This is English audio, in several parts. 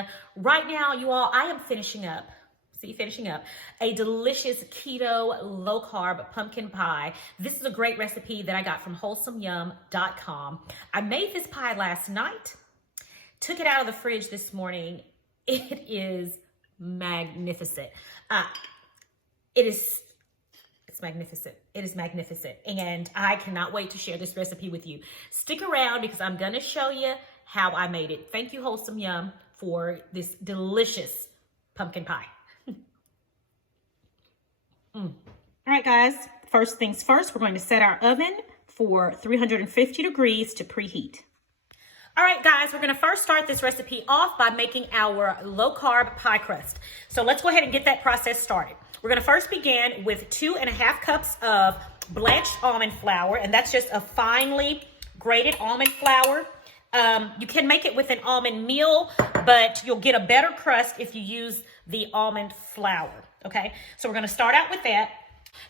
California. Right now, you all, I am finishing up a delicious keto low carb pumpkin pie. This is a great recipe that I got from wholesomeyum.com. I made this pie last night, took it out of the fridge this morning. It is magnificent. It's magnificent. It is magnificent. And I cannot wait to share this recipe with you. Stick around because I'm going to show you how I made it. Thank you, Wholesome Yum, for this delicious pumpkin pie. All right, guys, first things first, we're going to set our oven for 350 degrees to preheat. All right, guys, we're going to first start this recipe off by making our low-carb pie crust. So let's go ahead and get that process started. We're going to first begin with 2.5 cups of blanched almond flour, and that's just a finely grated almond flour. You can make it with an almond meal, but you'll get a better crust if you use the almond flour. Okay, so we're going to start out with that.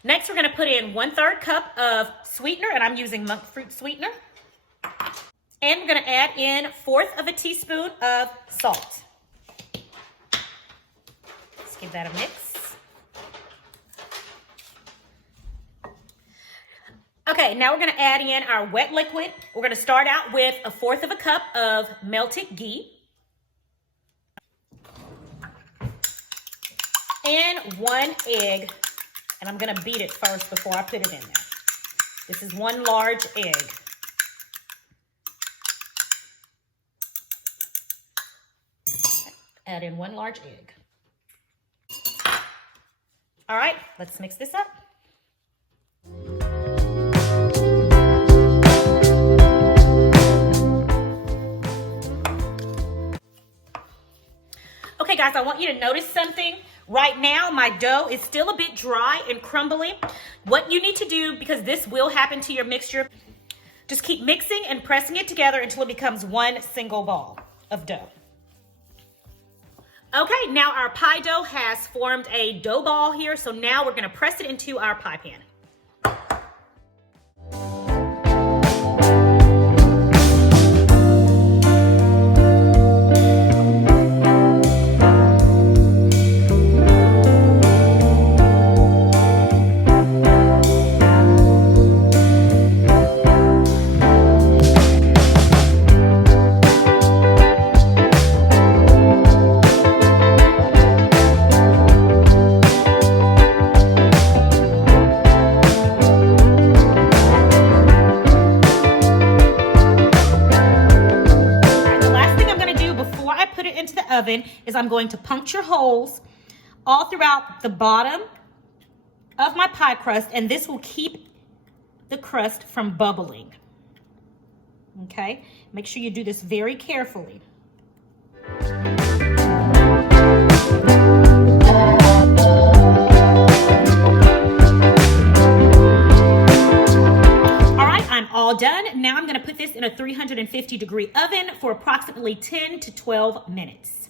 Next, we're going to put in 1/3 cup of sweetener, and I'm using monk fruit sweetener. And we're going to add in 1/4 teaspoon of salt. Let's give that a mix. Okay, now we're going to add in our wet liquid. We're going to start out with 1/4 cup of melted ghee. And 1 egg, and I'm going to beat it first before I put it in there. This is 1 large egg. Add in 1 large egg. All right, let's mix this up. Okay, guys, I want you to notice something. Right now, my dough is still a bit dry and crumbly. What you need to do, because this will happen to your mixture, just keep mixing and pressing it together until it becomes one single ball of dough. Okay, now our pie dough has formed a dough ball here, so now we're going to press it into our pie pan. Oven is I'm going to puncture holes all throughout the bottom of my pie crust, and this will keep the crust from bubbling. Okay, make sure you do this very carefully. All done. Now I'm going to put this in a 350-degree oven for approximately 10 to 12 minutes.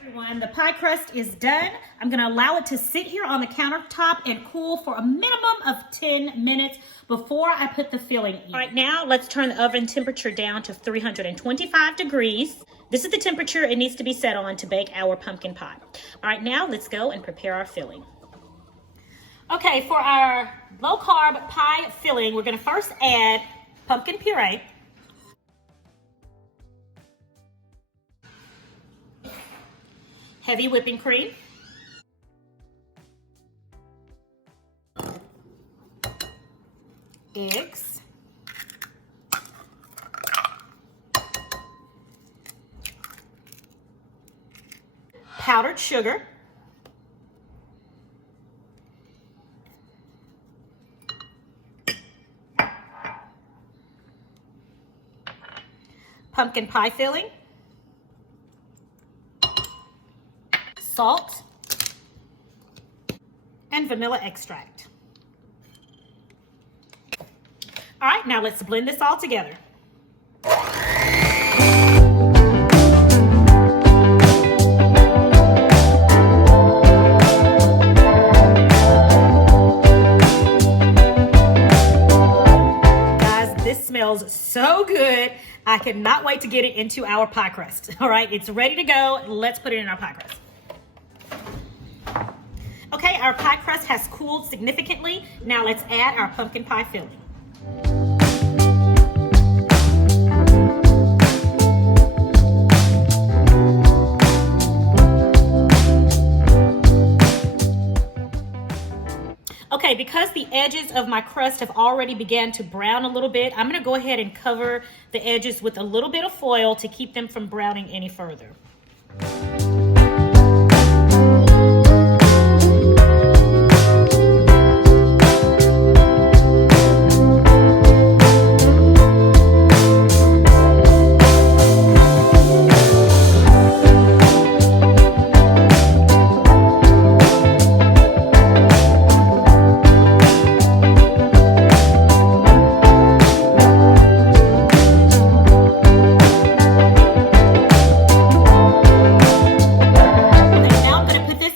Everyone, the pie crust is done. I'm going to allow it to sit here on the countertop and cool for a minimum of 10 minutes before I put the filling in. All right, now let's turn the oven temperature down to 325 degrees. This is the temperature it needs to be set on to bake our pumpkin pie. All right, now let's go and prepare our filling. Okay, for our low-carb pie filling, we're going to first add pumpkin puree. Heavy whipping cream. Eggs. Powdered sugar. Pumpkin pie filling, salt, and vanilla extract. All right, now let's blend this all together. Guys, this smells so good. I cannot wait to get it into our pie crust. All right, it's ready to go. Let's put it in our pie crust. Okay, our pie crust has cooled significantly. Now let's add our pumpkin pie filling. Okay, because the edges of my crust have already began to brown a little bit, I'm gonna go ahead and cover the edges with a little bit of foil to keep them from browning any further.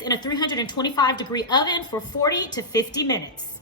In a 325-degree oven for 40 to 50 minutes.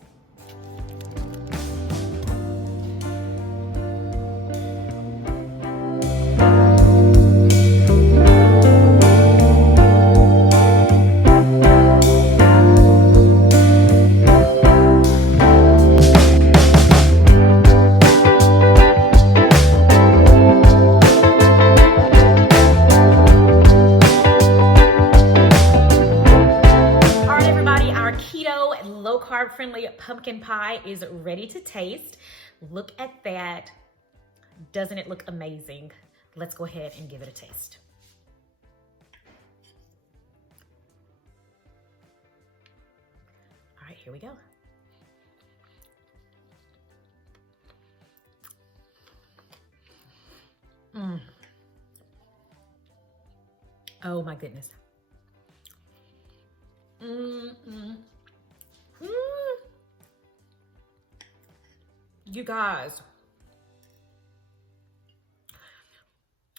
Low-carb friendly pumpkin pie is ready to taste. Look at that. Doesn't it look amazing? Let's go ahead and give it a taste. All right, here we go. Oh my goodness. You guys,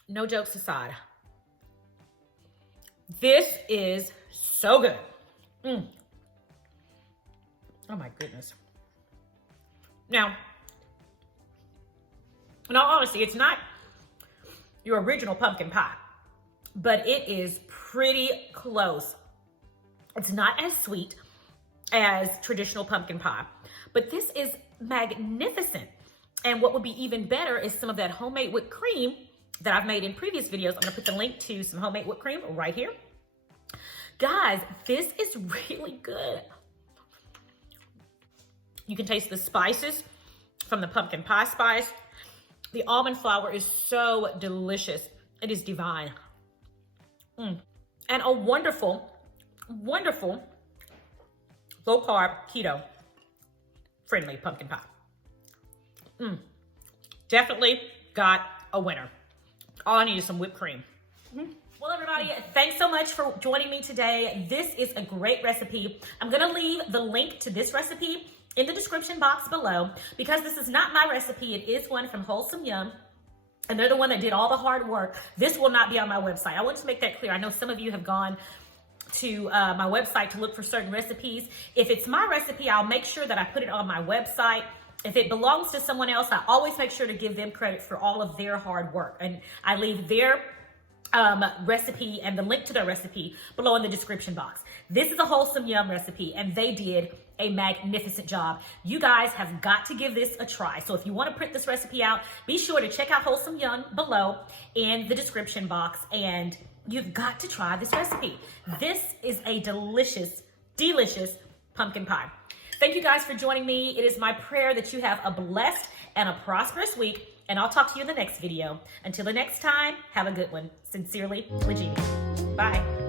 no jokes aside, this is so good. Oh my goodness. Now, in all honesty, it's not your original pumpkin pie, but it is pretty close. It's not as sweet as traditional pumpkin pie, but this is magnificent. And what would be even better is some of that homemade whipped cream that I've made in previous videos. I'm gonna put the link to some homemade whipped cream right here. Guys, this is really good. You can taste the spices from the pumpkin pie spice. The almond flour is so delicious. It is divine. And a wonderful, wonderful low-carb, keto friendly pumpkin pie. Definitely got a winner. All I need is some whipped cream. Well, everybody, thanks so much for joining me today. This is a great recipe. I'm gonna leave the link to this recipe in the description box below. Because this is not my recipe, it is one from Wholesome Yum, and they're the one that did all the hard work. This will not be on my website. I want to make that clear. I know some of you have gone to my website to look for certain recipes. If it's my recipe, I'll make sure that I put it on my website. If it belongs to someone else, I always make sure to give them credit for all of their hard work. And I leave their recipe and the link to their recipe below in the description box. This is a Wholesome Yum recipe, and they did a magnificent job. You guys have got to give this a try. So if you want to print this recipe out, be sure to check out Wholesome Yum below in the description box, and you've got to try this recipe. This is a delicious, delicious pumpkin pie. Thank you guys for joining me. It is my prayer that you have a blessed and a prosperous week, and I'll talk to you in the next video. Until the next time, have a good one. Sincerely, Regina. Bye.